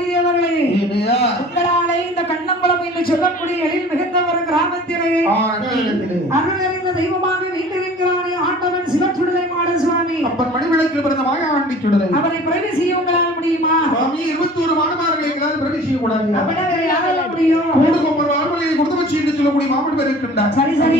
தேவாதி தேவர்களே உங்களாலே இந்த கண்ணங்குளம் என்று சொல்லக்கூடிய எழில் மிகுந்த ஒரு கிராமத்திலே அருள் நிறைந்த தெய்வமாக வீட்டிருக்கிறானே ஆண்டவன் சிவன் சுடலை மாட சுவாமி. அப்பன் மணிவிளக்கில் பிறந்த மாயாண்டி சுடலை. அவனை பிரவி செய்ய உங்களால் முடியுமா? சுவாமி இருபத்தி ஒரு மாணவர்களை எங்களால் பிரதி செய்யக்கூடாது அப்படின்னா வேற யாரால முடியும்? கூடு கொம்பர் வாழ்மலையை கொடுத்து வச்சு என்று சொல்லக்கூடிய மாமன் பேர் இருக்கின்றார். சரி சரி.